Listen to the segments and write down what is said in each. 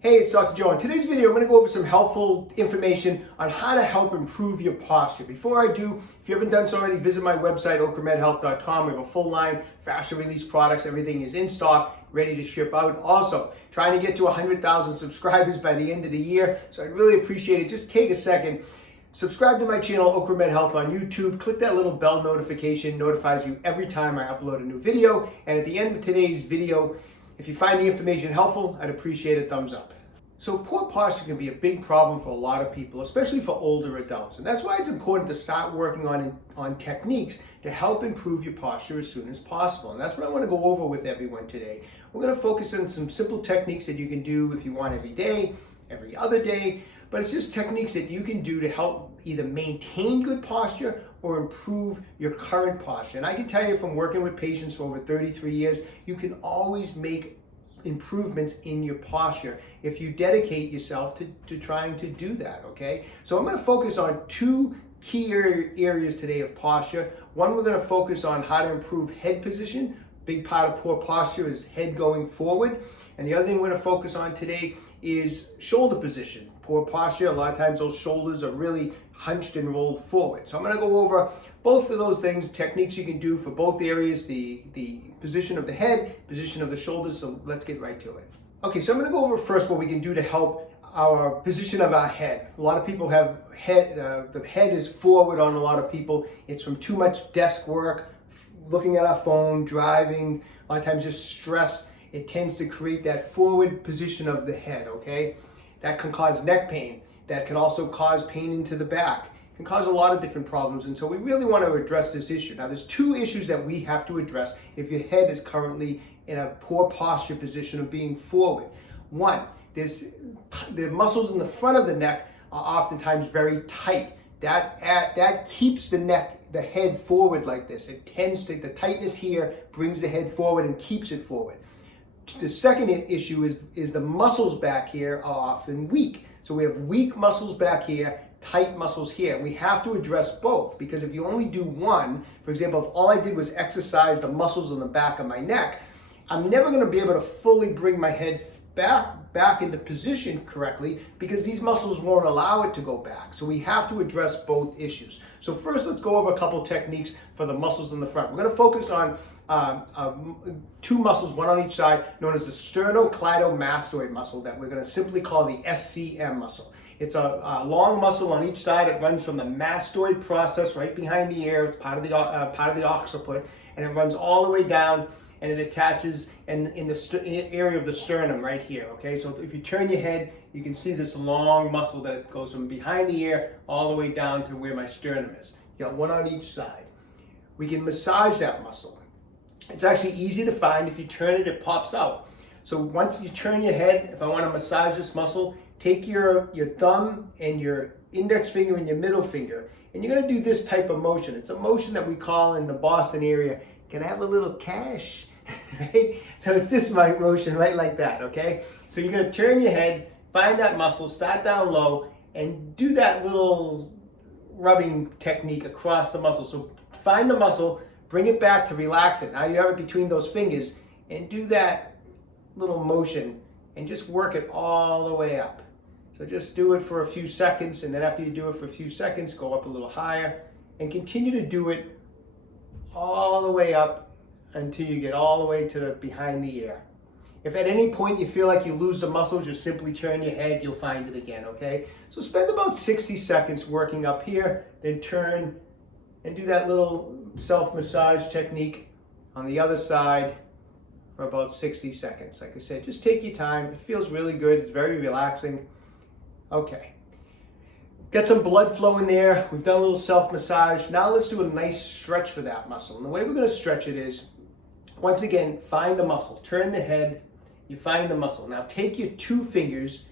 Hey, it's Dr. Joe. In today's video, I'm going to go over some helpful information on how to help improve your posture. Before I do, if you haven't done so already, visit my website, okramedhealth.com. We have a full line, fascia release products. Everything is in stock, ready to ship out. Also, trying to get to 100,000 subscribers by the end of the year. So I'd really appreciate it. Just take a second. Subscribe to my channel, Okra Health on YouTube. Click that little bell notification. Notifies you every time I upload a new video. And at the end of today's video, if you find the information helpful, I'd appreciate a thumbs up. So poor posture can be a big problem for a lot of people, especially for older adults. And that's why it's important to start working on techniques to help improve your posture as soon as possible. And that's what I want to go over with everyone today. We're going to focus on some simple techniques that you can do if you want every day, every other day. But it's just techniques that you can do to help either maintain good posture or improve your current posture. And I can tell you from working with patients for over 33 years, you can always make improvements in your posture if you dedicate yourself to trying to do that, okay? So I'm going to focus on two key areas today of posture. One, we're going to focus on how to improve head position. Big part of poor posture is head going forward. And the other thing we're going to focus on today is shoulder position. Poor posture, a lot of times those shoulders are really hunched and rolled forward. So I'm going to go over both of those things, techniques you can do for both areas, the position of the head, position of the shoulders. So let's get right to it. Okay, so I'm going to go over first what we can do to help our position of our head. A lot of people have the head is forward on a lot of people. It's from too much desk work, looking at our phone, driving, a lot of times just stress. It tends to create that forward position of the head, okay? That can cause neck pain. That can also cause pain into the back. It can cause a lot of different problems. And so we really want to address this issue. Now, there's two issues that we have to address if your head is currently in a poor posture position of being forward. One, the muscles in the front of the neck are oftentimes very tight. That keeps the head forward like this. It tends to, the tightness here brings the head forward and keeps it forward. The second issue is the muscles back here are often weak. So we have weak muscles back here, tight muscles here. We have to address both, because if you only do one, for example, if all I did was exercise the muscles on the back of my neck, I'm never going to be able to fully bring my head back into position correctly, because these muscles won't allow it to go back. So we have to address both issues. So first, let's go over a couple techniques for the muscles in the front. We're going to focus on two muscles, one on each side, known as the sternocleidomastoid muscle, that we're going to simply call the SCM muscle. It's a long muscle on each side. It runs from the mastoid process right behind the ear. It's part of the occiput, and it runs all the way down, and it attaches in the area of the sternum right here, okay? So if you turn your head, you can see this long muscle that goes from behind the ear all the way down to where my sternum is. You got one on each side. We can massage that muscle. It's actually easy to find. If you turn it, it pops out. So once you turn your head, if I want to massage this muscle, take your thumb and your index finger and your middle finger, and you're going to do this type of motion. It's a motion that we call in the Boston area, can I have a little cash? Right? So it's this motion right like that, okay? So you're going to turn your head, find that muscle, start down low, and do that little rubbing technique across the muscle. So find the muscle, bring it back to relax it. Now you have it between those fingers, and do that little motion and just work it all the way up. So just do it for a few seconds, and then after you do it for a few seconds, go up a little higher and continue to do it all the way up until you get all the way to the behind the ear. If at any point you feel like you lose the muscle, just simply turn your head, you'll find it again, okay? So spend about 60 seconds working up here, then turn and do that little self-massage technique on the other side for about 60 seconds. Like I said, just take your time. It feels really good. It's very relaxing. Okay. Got some blood flow in there. We've done a little self-massage. Now let's do a nice stretch for that muscle. And the way we're going to stretch it is, once again, find the muscle. Turn the head. You find the muscle. Now take your two fingers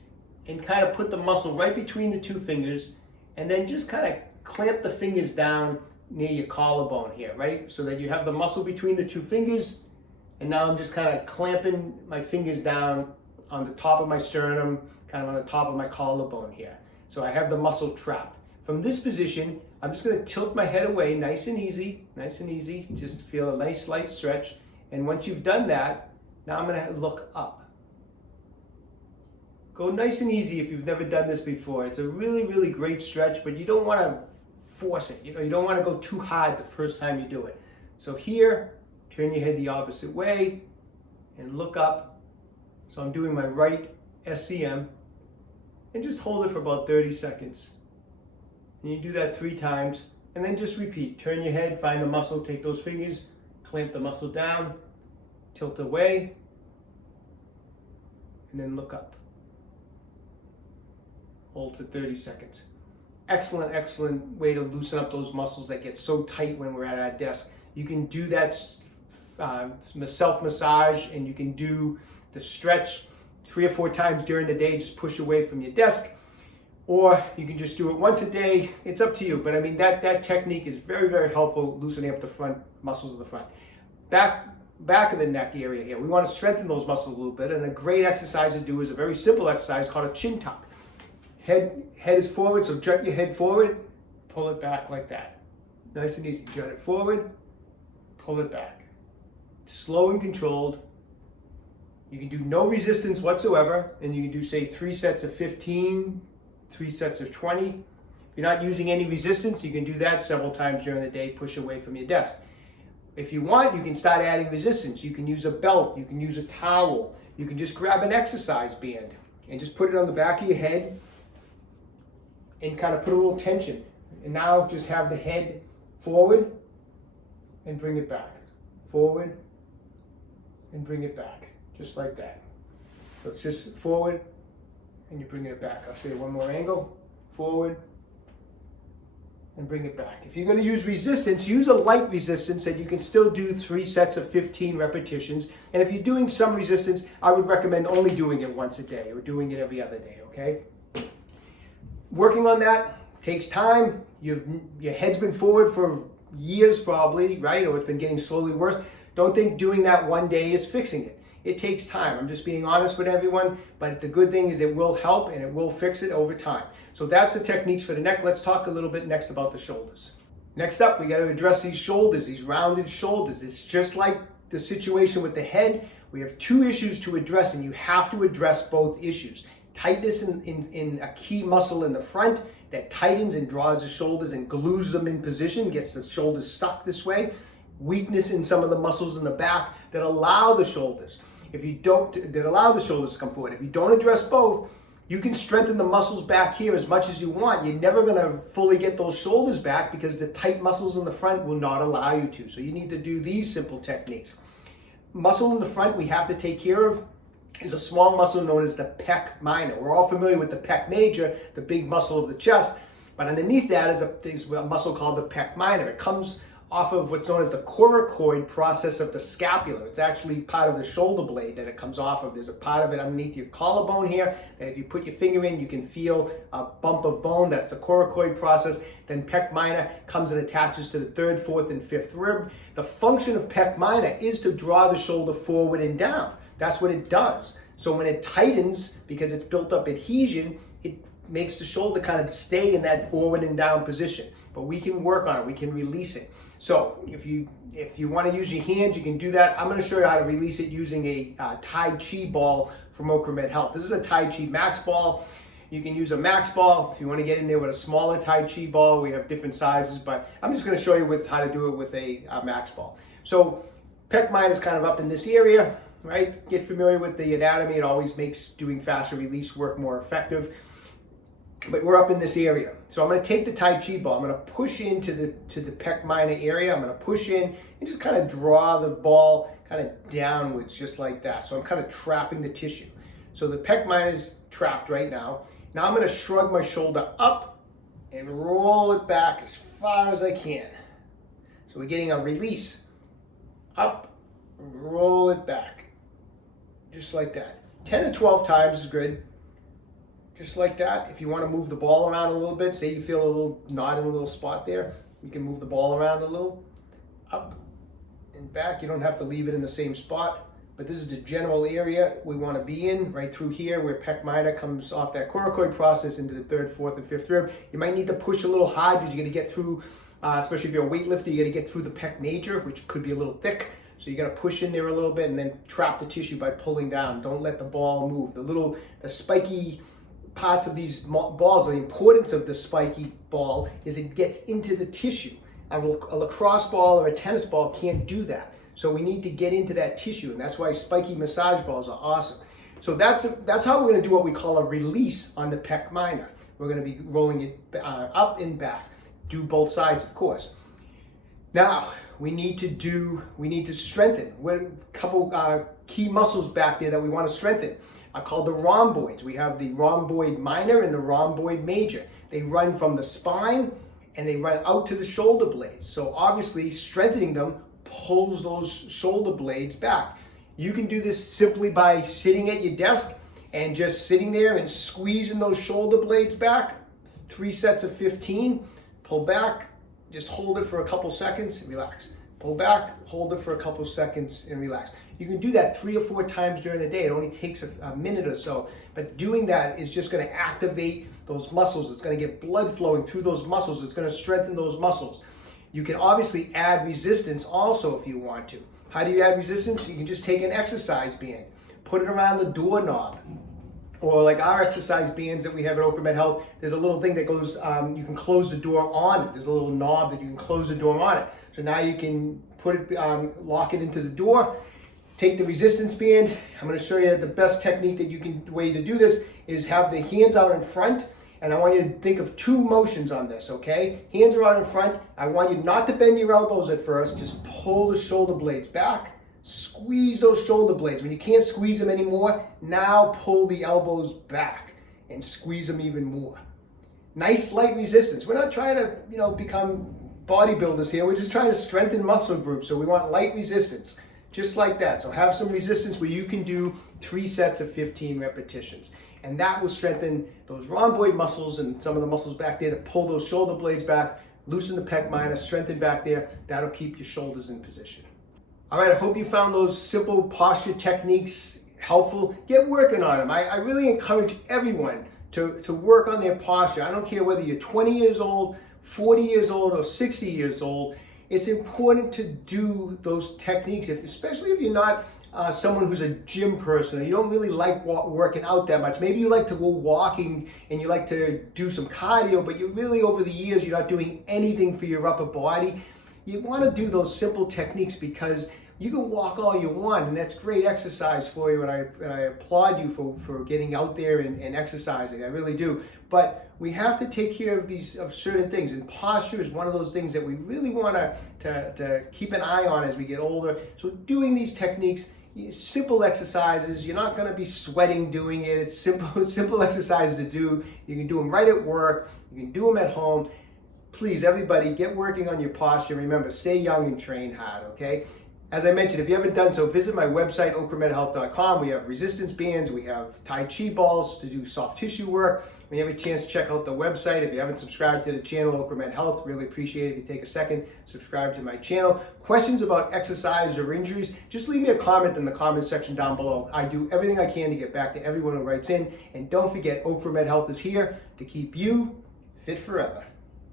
and kind of put the muscle right between the two fingers, and then just kind of clamp the fingers down near your collarbone here, right? So that you have the muscle between the two fingers, and now I'm just kind of clamping my fingers down on the top of my sternum, kind of on the top of my collarbone here. So I have the muscle trapped. From this position, I'm just going to tilt my head away, nice and easy, just feel a nice light stretch. And once you've done that, now I'm going to look up. Go nice and easy if you've never done this before. It's a really, really great stretch, but you don't want to force it. You don't want to go too hard the first time you do it. So here, turn your head the opposite way and look up. So I'm doing my right SCM, and just hold it for about 30 seconds. And you do that 3 times, and then just repeat. Turn your head, find the muscle, take those fingers, clamp the muscle down, tilt away, and then look up. Hold for 30 seconds. Excellent, excellent way to loosen up those muscles that get so tight when we're at our desk. You can do that self-massage, and you can do the stretch 3 or 4 times during the day. Just push away from your desk, or you can just do it once a day. It's up to you, but I mean that technique is very, very helpful, loosening up the front muscles of the front. Back of the neck area here, we want to strengthen those muscles a little bit, and a great exercise to do is a very simple exercise called a chin tuck. Head is forward, so jut your head forward, pull it back like that. Nice and easy. Jut it forward, pull it back. Slow and controlled. You can do no resistance whatsoever, and you can do, say, 3 sets of 15, 3 sets of 20. If you're not using any resistance, you can do that several times during the day, push away from your desk. If you want, you can start adding resistance. You can use a belt, you can use a towel, you can just grab an exercise band and just put it on the back of your head and kind of put a little tension. And now just have the head forward and bring it back. Forward and bring it back. Just like that. So it's just forward and you bring it back. I'll show you one more angle. Forward and bring it back. If you're going to use resistance, use a light resistance that you can still do 3 sets of 15 repetitions. And if you're doing some resistance, I would recommend only doing it once a day or doing it every other day, okay? Working on that takes time. Your head's been forward for years probably, right? Or it's been getting slowly worse. Don't think doing that one day is fixing it. It takes time. I'm just being honest with everyone, but the good thing is it will help and it will fix it over time. So that's the techniques for the neck. Let's talk a little bit next about the shoulders. Next up, we got to address these shoulders, these rounded shoulders. It's just like the situation with the head. We have 2 issues to address, and you have to address both issues. Tightness in a key muscle in the front that tightens and draws the shoulders and glues them in position, gets the shoulders stuck this way. Weakness in some of the muscles in the back that allow the shoulders. That allow the shoulders to come forward. If you don't address both, you can strengthen the muscles back here as much as you want. You're never going to fully get those shoulders back because the tight muscles in the front will not allow you to. So you need to do these simple techniques. Muscle in the front we have to take care of is a small muscle known as the pec minor. We're all familiar with the pec major, the big muscle of the chest, but underneath that is a muscle called the pec minor. It comes off of what's known as the coracoid process of the scapula. It's actually part of the shoulder blade that it comes off of. There's a part of it underneath your collarbone here that if you put your finger in, you can feel a bump of bone. That's the coracoid process. Then pec minor comes and attaches to the 3rd, 4th, and 5th rib. The function of pec minor is to draw the shoulder forward and down. That's what it does. So when it tightens, because it's built up adhesion, it makes the shoulder kind of stay in that forward and down position. But we can work on it. We can release it. So if you want to use your hands, you can do that. I'm going to show you how to release it using a Tai Chi ball from OkraMed Health. This is a Tai Chi MAX Ball. You can use a MAX Ball. If you want to get in there with a smaller Tai Chi ball, we have different sizes, but I'm just going to show you how to do it with a MAX Ball. So pec minor is kind of up in this area, right? Get familiar with the anatomy. It always makes doing fascia release work more effective. But we're up in this area. So I'm going to take the Tai Chi ball. I'm going to push into the pec minor area. I'm going to push in and just kind of draw the ball kind of downwards just like that. So I'm kind of trapping the tissue. So the pec minor is trapped right now. Now I'm going to shrug my shoulder up and roll it back as far as I can. So we're getting a release. Up, roll it back. Just like that. 10 to 12 times is good. Just like that. If you want to move the ball around a little bit, say you feel a little knot in a little spot there, you can move the ball around a little. Up and back. You don't have to leave it in the same spot, but this is the general area we want to be in, right through here where pec minor comes off that coracoid process into the 3rd, 4th, and 5th rib. You might need to push a little hard because you're going to get through, especially if you're a weightlifter, you're going to get through the pec major, which could be a little thick. So you're gonna push in there a little bit and then trap the tissue by pulling down. Don't let the ball move. The spiky parts of these balls, the importance of the spiky ball is it gets into the tissue. A lacrosse ball or a tennis ball can't do that. So we need to get into that tissue, and that's why spiky massage balls are awesome. So that's how we're gonna do what we call a release on the pec minor. We're gonna be rolling it up and back. Do both sides, of course. Now, we need to strengthen. We're a couple key muscles back there that we want to strengthen are called the rhomboids. We have the rhomboid minor and the rhomboid major. They run from the spine and they run out to the shoulder blades. So obviously strengthening them pulls those shoulder blades back. You can do this simply by sitting at your desk and just sitting there and squeezing those shoulder blades back. 3 sets of 15, pull back, just hold it for a couple seconds and relax. Pull back, hold it for a couple seconds and relax. You can do that 3 or 4 times during the day. It only takes a minute or so, but doing that is just going to activate those muscles. It's going to get blood flowing through those muscles. It's going to strengthen those muscles. You can obviously add resistance also if you want to. How do you add resistance? You can just take an exercise band, put it around the doorknob, or like our exercise bands that we have at OkraMed Health, there's a little thing that goes, you can close the door on it. There's a little knob that you can close the door on it. So now you can put it, lock it into the door, take the resistance band. I'm gonna show you the best technique way to do this is have the hands out in front, and I want you to think of 2 motions on this, okay? Hands are out in front. I want you not to bend your elbows at first, just pull the shoulder blades back. Squeeze those shoulder blades. When you can't squeeze them anymore, now pull the elbows back and squeeze them even more. Nice light resistance. We're not trying to, become bodybuilders here. We're just trying to strengthen muscle groups. So we want light resistance, just like that. So have some resistance where you can do 3 sets of 15 repetitions. And that will strengthen those rhomboid muscles and some of the muscles back there to pull those shoulder blades back, loosen the pec minor, strengthen back there. That'll keep your shoulders in position. All right, I hope you found those simple posture techniques helpful. Get working on them. I really encourage everyone to work on their posture. I don't care whether you're 20 years old, 40 years old, or 60 years old. It's important to do those techniques, especially if you're not someone who's a gym person, or you don't really like working out that much. Maybe you like to go walking and you like to do some cardio, but you really, over the years, you're not doing anything for your upper body. You want to do those simple techniques because you can walk all you want, and that's great exercise for you, and I applaud you for getting out there and exercising. I really do. But we have to take care of certain things, and posture is one of those things that we really want to keep an eye on as we get older. So doing these techniques, simple exercises, you're not going to be sweating doing it. It's simple exercises to do. You can do them right at work. You can do them at home. Please, everybody, get working on your posture. Remember, stay young and train hard, okay? As I mentioned, if you haven't done so, visit my website, okramedhealth.com. We have resistance bands. We have Tai Chi balls to do soft tissue work. When you have a chance to check out the website, if you haven't subscribed to the channel, OkraMed Health, really appreciate it if you take a second, subscribe to my channel. Questions about exercise or injuries, just leave me a comment in the comment section down below. I do everything I can to get back to everyone who writes in. And don't forget, OkraMed Health is here to keep you fit forever.